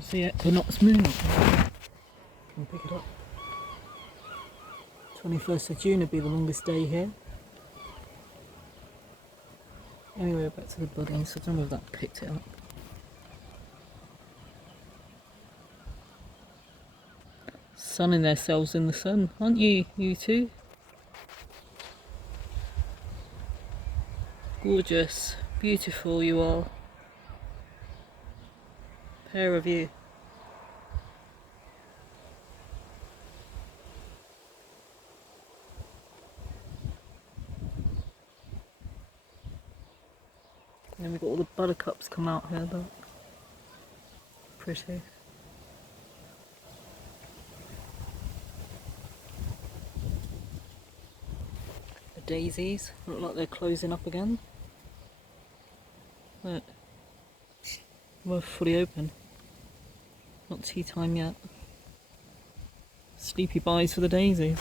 See equinox moon. Can pick it up. 21st of June would be the longest day here. Anyway, back to the buildings. I don't know if that picked it up. Sunning themselves in the sun, aren't you? You two? Gorgeous, beautiful you are. Pair of you. And then we've got all the buttercups come out here, look. Pretty. The daisies look like they're closing up again. Look. We're fully open. Not tea time yet. Sleepy buys for the daisies.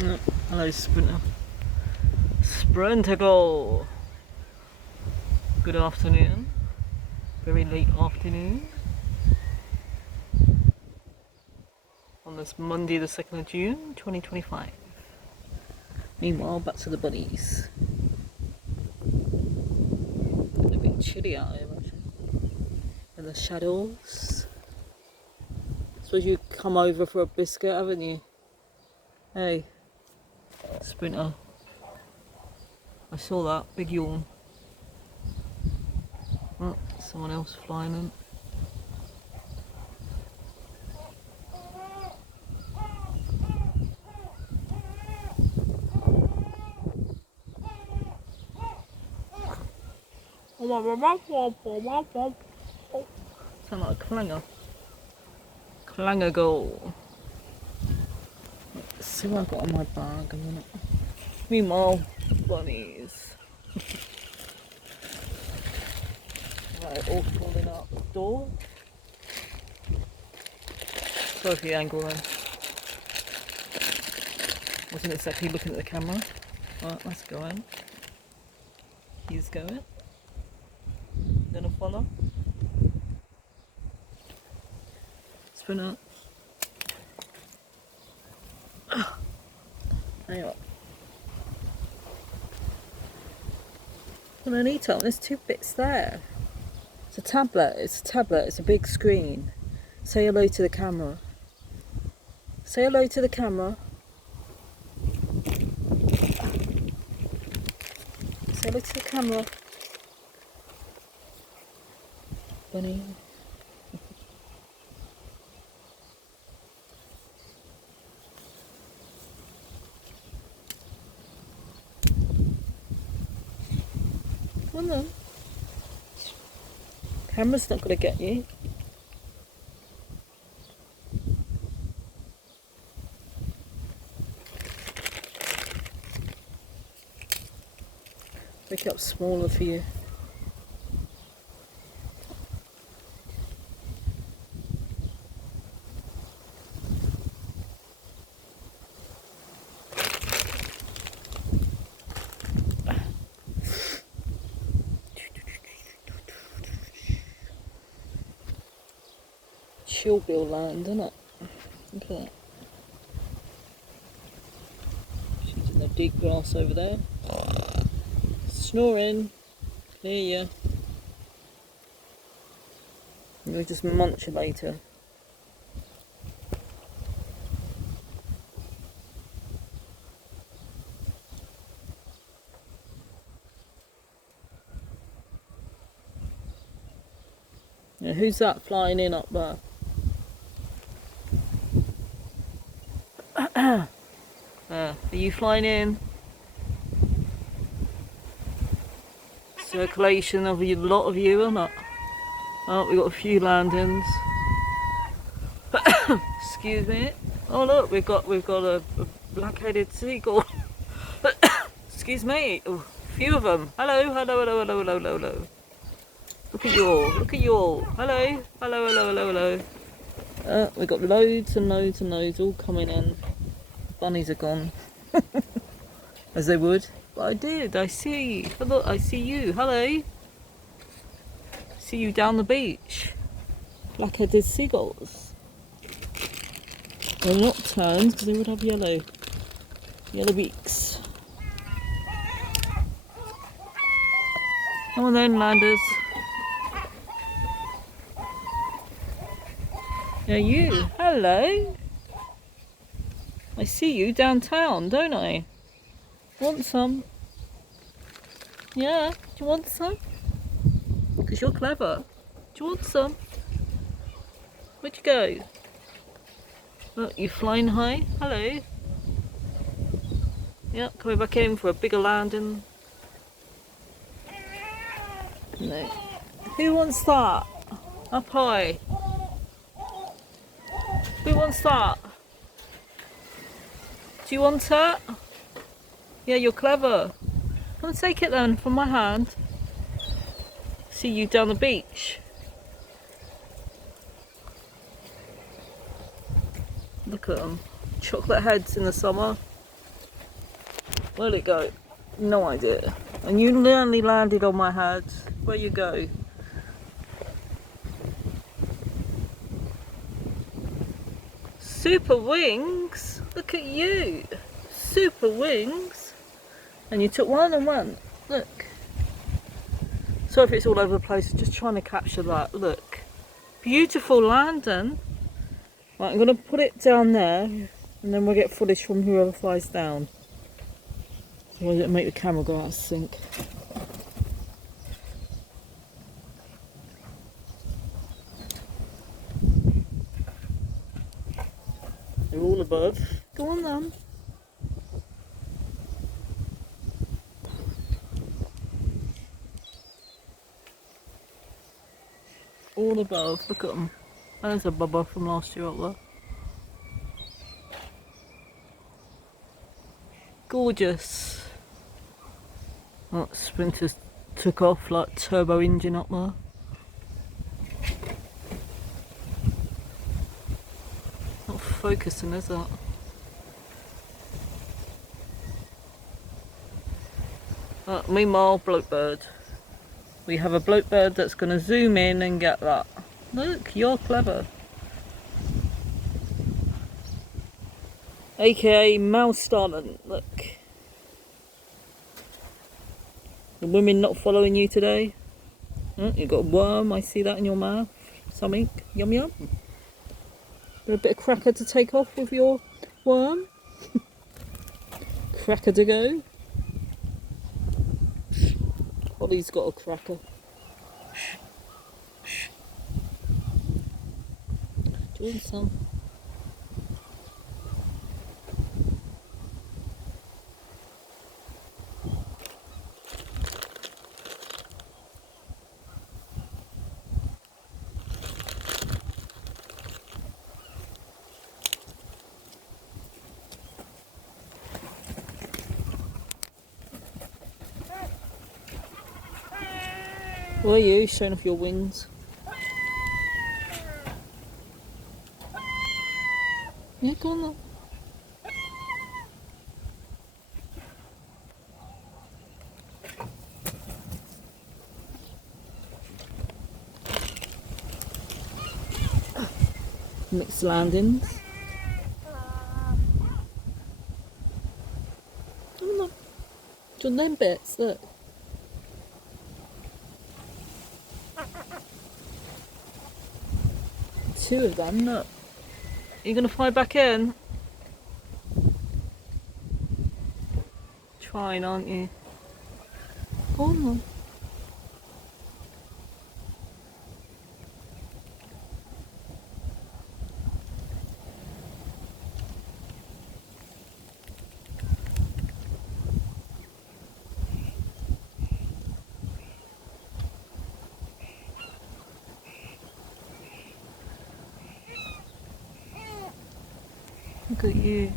No. Hello, Sprinter. Sprinticle! Good afternoon. Very late afternoon. On this Monday, the 2nd of June, 2025. Meanwhile, back to the buddies. It's a bit chilly out here, actually. In the shadows. Suppose you come over for a biscuit, haven't you? Hey. Sprinter. I saw that. Big yawn. Oh, someone else flying in. Sound like a clanger. Clanger goal. Let's see what I've got in my bag a minute. Meanwhile, bunnies. Right, all falling out the door. Sorry for the angle then. Wasn't exactly looking at the camera. Right, let's go in. He's going. Gonna follow. Spin up. Hang on. Anita, there's two bits there. It's a tablet, it's a big screen. Say hello to the camera. Say hello to the camera. Say hello to the camera. Bunny. Come on. Camera's not going to get you. Make it up smaller for you. Chillbill land, isn't it? Look at that. She's in the deep grass over there. Snoring. Here you. You'll just munch later. Yeah, who's that flying in up there? Are you flying in? Circulation of a lot of you or not? Oh, we got a few landings. Excuse me. Oh look, we've got a black-headed seagull. Excuse me. Oh, a few of them. Hello, hello, hello, hello, hello, hello, hello. Look at you all. Look at you all. Hello, hello, hello, hello, hello. We've got loads and loads and loads all coming in. Bunnies are gone. As they would. But I did. I see. Look, I see you. Hello. See you down the beach. Black-headed seagulls. They're not turned because they would have yellow beaks. Come on then, landers. Yeah, you. Hello. I see you downtown, don't I? Want some? Yeah. Do you want some? Because you're clever. Do you want some? Where'd you go? Look, you're flying high. Hello. Yep, coming back in for a bigger landing. No. Who wants that? Up high. Who wants that? Do you want it? Yeah, you're clever. Come and take it then from my hand. See you down the beach. Look at them. Chocolate heads in the summer. Where'd it go? No idea. And you nearly landed on my head. Where you go? Super wings? Look at you. Super wings. And you took one and went. Look. Sorry if it's all over the place. Just trying to capture that. Look. Beautiful landing. Right, I'm going to put it down there. And then we'll get footage from whoever flies down. Otherwise it'll make the camera go out of sync. They're all above. Go on then. All above. Look at them. There's a bubba from last year up there. Gorgeous. Oh, Sprinters took off like turbo engine up there. Not focusing, is that? Meanwhile, bloatbird. We have a bloatbird that's going to zoom in and get that. Look, you're clever. AKA mouse starling. Look. The women not following you today. Oh, you've got a worm, I see that in your mouth. Something. Yum yum. Got a bit of cracker to take off with your worm. Cracker to go. Holly's got a cracker. Do you want some? Where are you? Showing off your wings. Yeah, go on then. Mixed landings. Come on. Do you want them bits? Look. Two of them, look. Are you going to fly back in? Trying, aren't you? Oh no. Look at you.